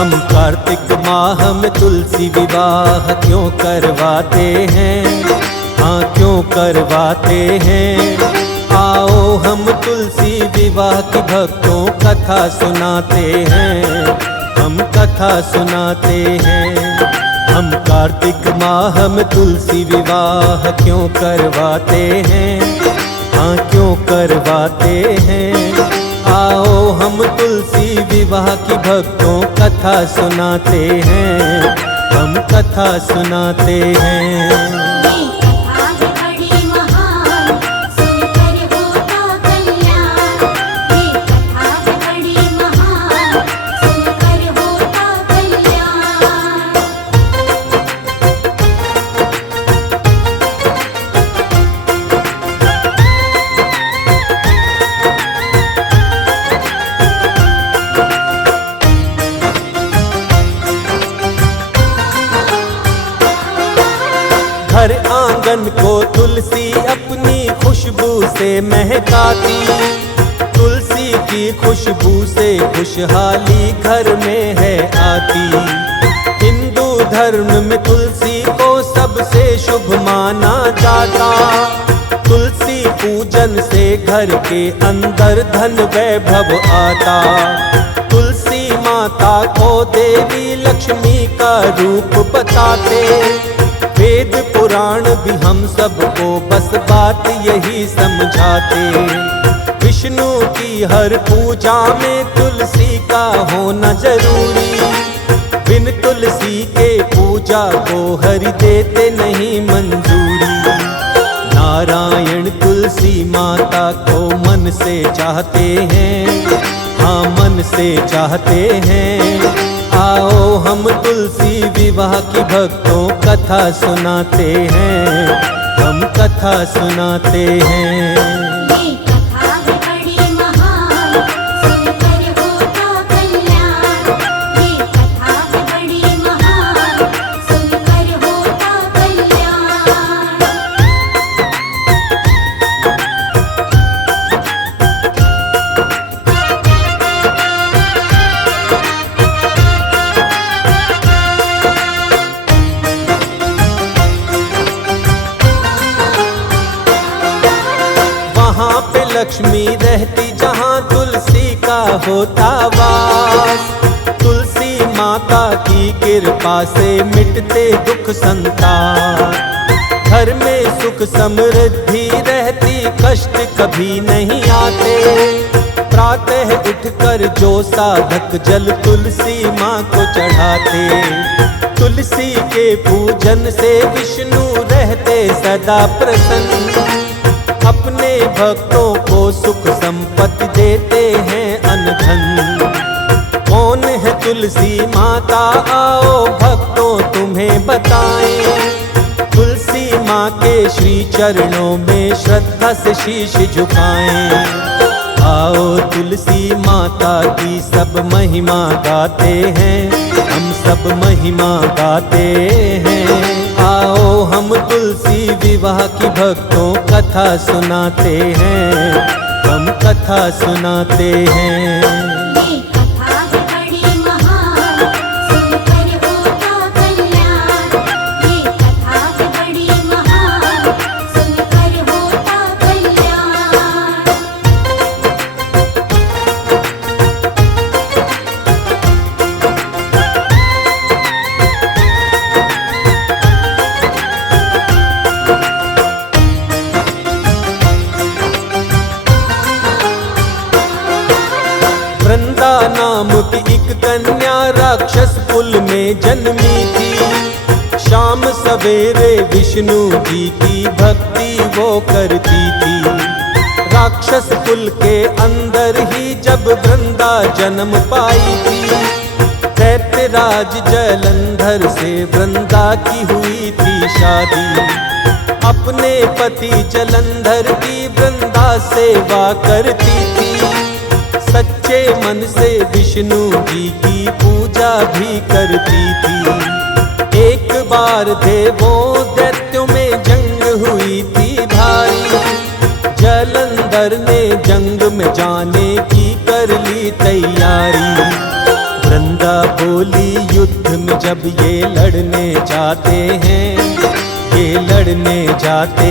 हम कार्तिक माह में तुलसी विवाह क्यों करवाते हैं, हाँ क्यों करवाते हैं। आओ हम तुलसी विवाह की भक्तों कथा सुनाते हैं, हम कथा सुनाते हैं। हम कार्तिक माह में तुलसी विवाह क्यों करवाते हैं, हाँ क्यों करवाते हैं। आओ हम तुलसी विवाह की भक्तों कथा सुनाते हैं, हम कथा सुनाते हैं। हर आंगन को तुलसी अपनी खुशबू से महकाती, तुलसी की खुशबू से खुशहाली घर में है आती। हिंदू धर्म में तुलसी को सबसे शुभ माना जाता, तुलसी पूजन से घर के अंदर धन वैभव आता। तुलसी माता को देवी लक्ष्मी का रूप बताते, वेद पुराण भी हम सबको बस बात यही समझाते। विष्णु की हर पूजा में तुलसी का होना जरूरी, बिन तुलसी के पूजा को हरि देते नहीं मंजूरी। नारायण तुलसी माता को मन से चाहते हैं, हाँ मन से चाहते हैं। आओ हम तुलसी विवाह की भक्तों कथा सुनाते हैं, हम कथा सुनाते हैं। लक्ष्मी रहती जहाँ तुलसी का होता वास, तुलसी माता की कृपा से मिटते दुख संताप। घर में सुख समृद्धि रहती, कष्ट कभी नहीं आते। प्रातः उठकर जो साधक जल तुलसी माँ को चढ़ाते, तुलसी के पूजन से विष्णु रहते सदा प्रसन्न। अपने भक्तों को सुख संपत्ति देते हैं अनधन। कौन है तुलसी माता आओ भक्तों तुम्हें बताएं, तुलसी माँ के श्री चरणों में श्रद्धा से शीश झुकाएं। आओ तुलसी माता की सब महिमा गाते हैं, हम सब महिमा गाते हैं। आओ हम तुलसी विवाह की भक्तों कथा सुनाते हैं, हम कथा सुनाते हैं। वृंदा नाम की एक कन्या राक्षस कुल में जन्मी थी। शाम सवेरे विष्णु जी की भक्ति वो करती थी। राक्षस कुल के अंदर ही जब वृंदा जन्म पाई थी, दैत्यराज जलंधर से वृंदा की हुई थी शादी। अपने पति जलंधर की वृंदा सेवा करती थी, सच्चे मन से विष्णु जी की पूजा भी करती थी। एक बार देवों दैत्यों में जंग हुई थी भारी, जलंधर ने जंग में जाने की कर ली तैयारी। वृंदा बोली, युद्ध में जब ये लड़ने जाते हैं, ये लड़ने जाते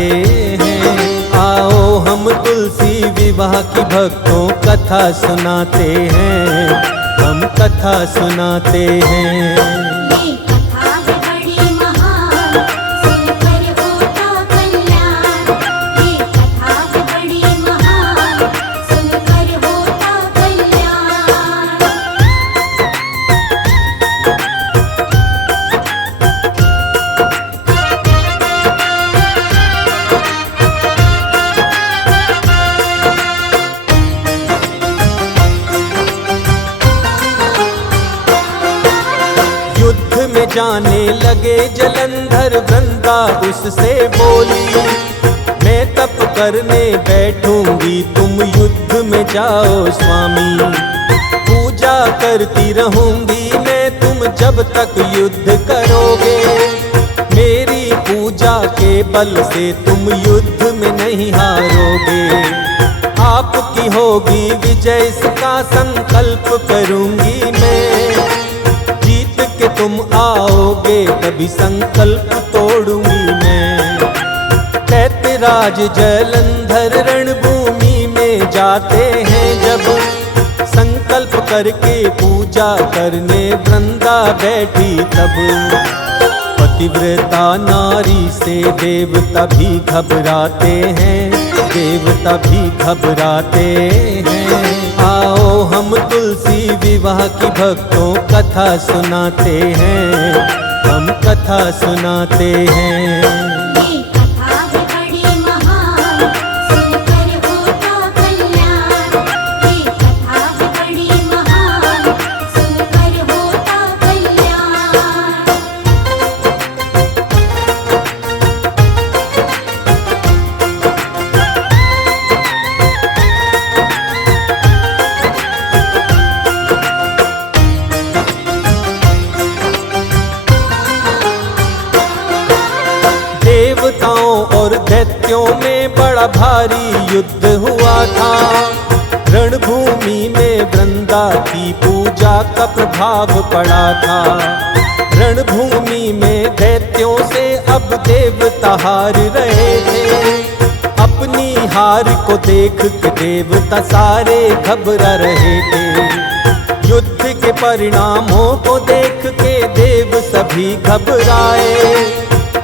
हैं। आओ हम तुलसी विवाह की भक्तों कथा सुनाते हैं, हम कथा सुनाते हैं। में जाने लगे जलंधर, वृंदा उससे बोली, मैं तप करने बैठूंगी, तुम युद्ध में जाओ स्वामी। पूजा करती रहूंगी मैं, तुम जब तक युद्ध करोगे। मेरी पूजा के बल से तुम युद्ध में नहीं हारोगे। आपकी होगी विजय, इसका संकल्प करूंगी मैं। कि तुम आओगे तभी संकल्प तोड़ूंगी मैं। दैत्यराज जलंधर रणभूमि में जाते हैं जब, संकल्प करके पूजा करने वृंदा बैठी तब। पतिव्रता नारी से देवता भी घबराते हैं, देवता भी घबराते हैं। आओ हम तुलसी विवाह की भक्तों कथा सुनाते हैं, हम कथा सुनाते हैं। देवताओं और दैत्यों में बड़ा भारी युद्ध हुआ था। रणभूमि में वृंदा की पूजा का प्रभाव पड़ा था। रणभूमि में दैत्यों से अब देवता हार रहे थे। अपनी हार को देख के देवता सारे घबरा रहे थे। युद्ध के परिणामों को देख के देव सभी घबराए।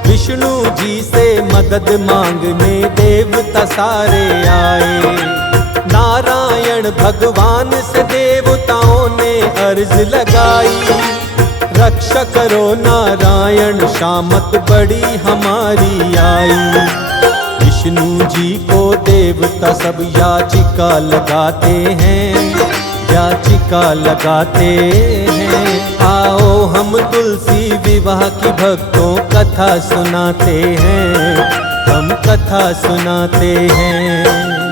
विष्णु जी से मदद मांगने देवता सारे आए। नारायण भगवान से देवताओं ने अर्ज लगाई, रक्षा करो नारायण शामत बड़ी हमारी आई। विष्णु जी को देवता सब याचिका लगाते हैं, याचिका लगाते हैं। आओ हम तुलसी विवाह की भक्तों कथा सुनाते हैं, हम कथा सुनाते हैं।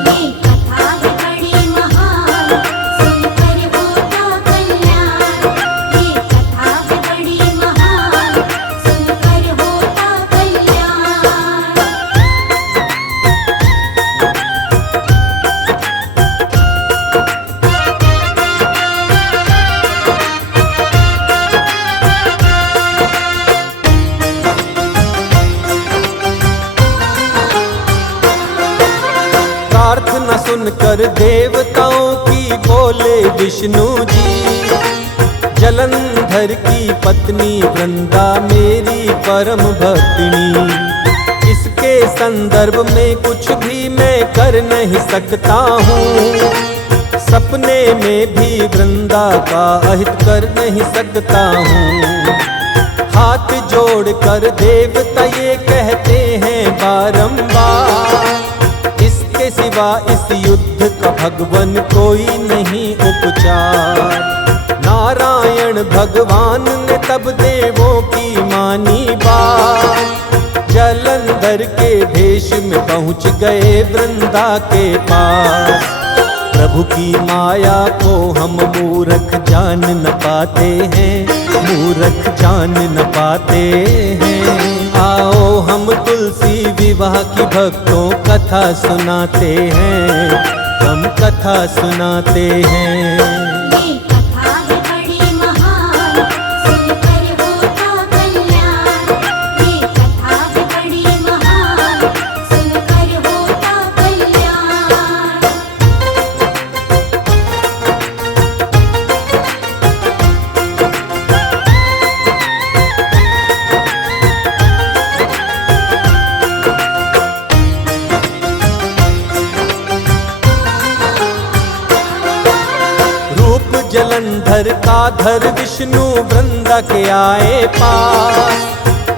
प्रार्थना सुनकर देवताओं की बोले विष्णु जी, जलंधर की पत्नी वृंदा मेरी परम भक्तिनी। इसके संदर्भ में कुछ भी मैं कर नहीं सकता हूँ। सपने में भी वृंदा का अहित कर नहीं सकता हूँ। हाथ जोड़कर देवता ये कहते हैं बारंबार, इसके सिवा इस युद्ध का भगवान कोई नहीं उपचार। नारायण भगवान ने तब देवों की मानी बात। जलंधर के भेष में पहुँच गए वृंदा के पास। प्रभु की माया को हम मूर्ख जान न पाते हैं, मूर्ख जान न पाते हैं। आओ हम तुलसी विवाह की भक्तों कथा सुनाते हैं, हम कथा सुनाते हैं। ये कथा है बड़ी महान, जलंधर का धर विष्णु वृंदा के आए पास।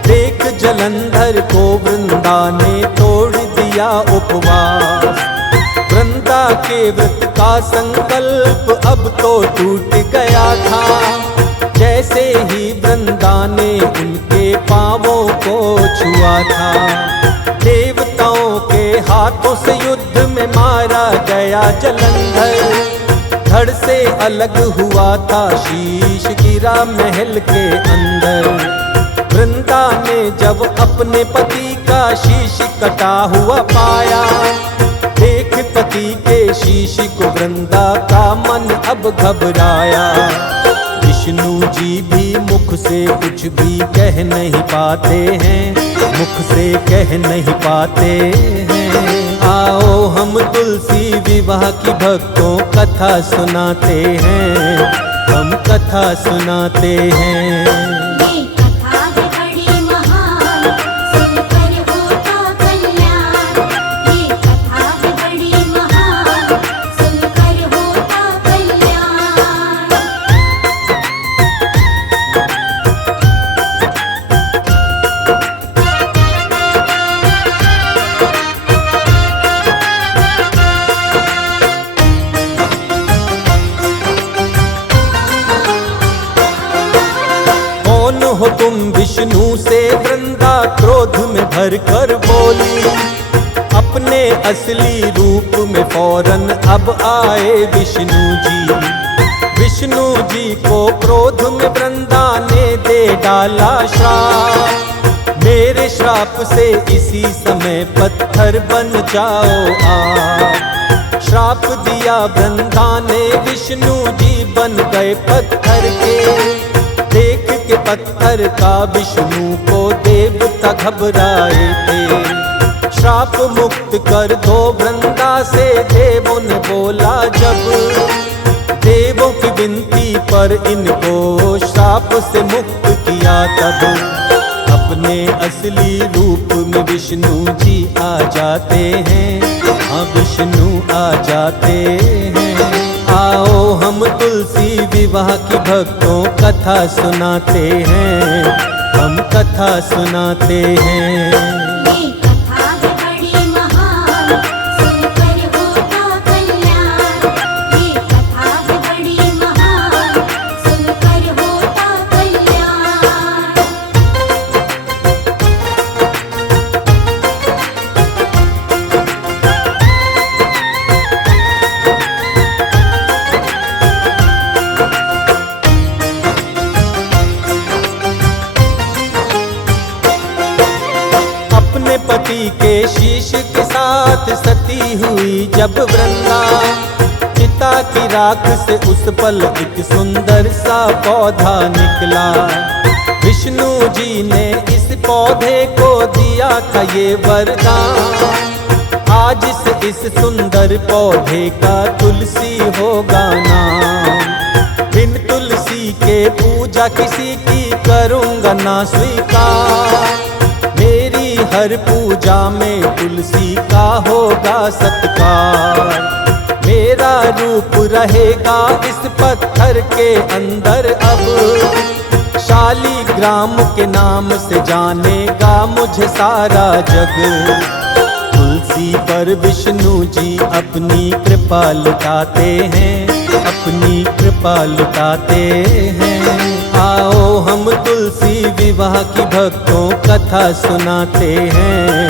देख जलंधर को वृंदा ने तोड़ दिया उपवास। वृंदा के व्रत का संकल्प अब तो टूट गया था। जैसे ही वृंदा ने उनके पांवों को छुआ था, देवताओं के हाथों से युद्ध में मारा गया जलंधर। धड़ से अलग हुआ था शीश, गिरा महल के अंदर। वृंदा ने जब अपने पति का शीश कटा हुआ पाया, देख पति के शीश को वृंदा का मन अब घबराया। विष्णु जी भी मुख से कुछ भी कह नहीं पाते हैं, मुख से कह नहीं पाते हैं। आओ हम तुलसी विवाह की भक्तों कथा सुनाते हैं, हम कथा सुनाते हैं। हो तुम विष्णु से वृंदा क्रोध में भर कर बोली। अपने असली रूप में फौरन अब आए विष्णु जी। विष्णु जी को क्रोध में वृंदा ने दे डाला श्राप। मेरे श्राप से इसी समय पत्थर बन जाओ आप। श्राप दिया वृंदा ने, विष्णु जी बन गए पत्थर के। देख के पत्थर का विष्णु को देवता घबराए थे। श्राप मुक्त कर दो वृंदा से देवों ने बोला जब। देवों की विनती पर इनको श्राप से मुक्त किया तब। अपने असली रूप में विष्णु जी आ जाते हैं, हाँ विष्णु आ जाते हैं। आओ हम तुलसी विवाह की भक्तों कथा सुनाते हैं, हम कथा सुनाते हैं। पति के शीश के साथ सती हुई जब वृंदा। चिता की राख से उस पल एक सुंदर सा पौधा निकला। विष्णु जी ने इस पौधे को दिया था ये वरदान। आज से इस सुंदर पौधे का तुलसी होगा नाम। बिन तुलसी के पूजा किसी की करूँगा ना स्वीकार। मेरी हर पूजा में तुलसी का होगा सत्कार। मेरा रूप रहेगा इस पत्थर के अंदर अब। शालीग्राम के नाम से जानेगा मुझे सारा जग। तुलसी पर विष्णु जी अपनी कृपा लुटाते हैं, अपनी कृपा लुटाते हैं। आओ हम तुलसी विवाह की भक्तों कथा सुनाते हैं,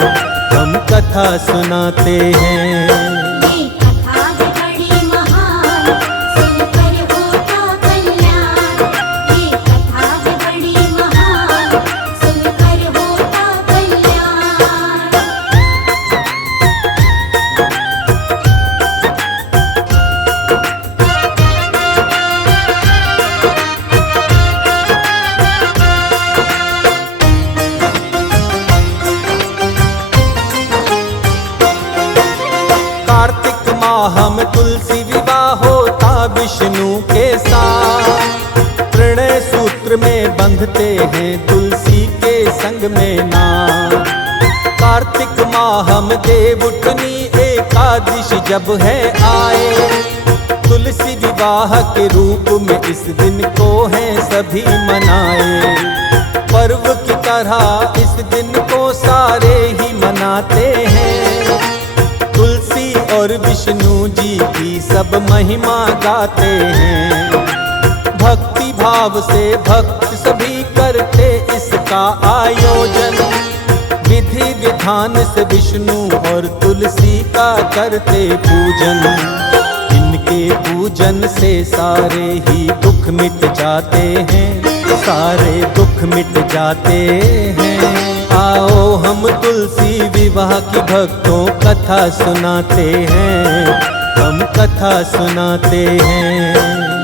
हम कथा सुनाते हैं। हम तुलसी विवाह होता विष्णु के साथ। प्रणय सूत्र में बंधते हैं तुलसी के संग में नाम। कार्तिक माह हम देवउठनी एकादशी जब है आए। तुलसी विवाह के रूप में इस दिन को है सभी मनाए। पर्व की तरह इस दिन को सारे ही मनाते हैं। तुलसी और विष्णु जी की सब महिमा गाते हैं। भक्ति भाव से भक्त सभी करते इसका आयोजन। विधि विधान से विष्णु और तुलसी का करते पूजन। इनके पूजन से सारे ही दुख मिट जाते हैं, सारे दुख मिट जाते हैं। आओ हम तुलसी विवाह की भक्तों कथा सुनाते हैं, हम कथा सुनाते हैं।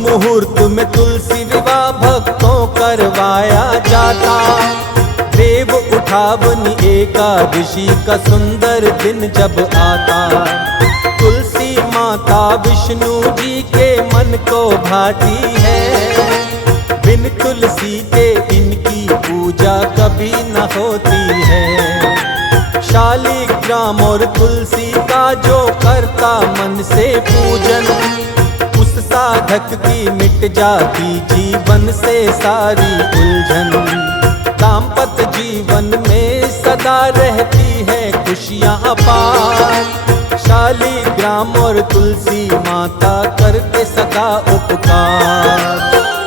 मुहूर्त में तुलसी विवाह भक्तों करवाया जाता। देव उठावनी एकादशी का सुंदर दिन जब आता। तुलसी माता विष्णु जी के मन को भाती है। बिन तुलसी के इनकी पूजा कभी न होती है। शालिग्राम और तुलसी का जो करता मन से पूजन, उस साधक की मिट जाती जीवन से सारी उलझन। दाम्पत्य जीवन में सदा रहती है खुशियाँ अपार। शालिग्राम और तुलसी माता करते सदा उपकार।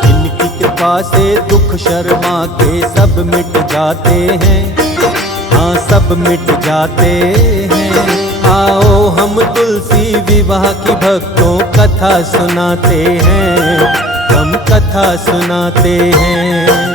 इनकी कृपा से दुख शर्मा के सब मिट जाते हैं, हाँ सब मिट जाते हैं। आओ हम तुलसी विवाह की भक्तों कथा सुनाते हैं, हम कथा सुनाते हैं।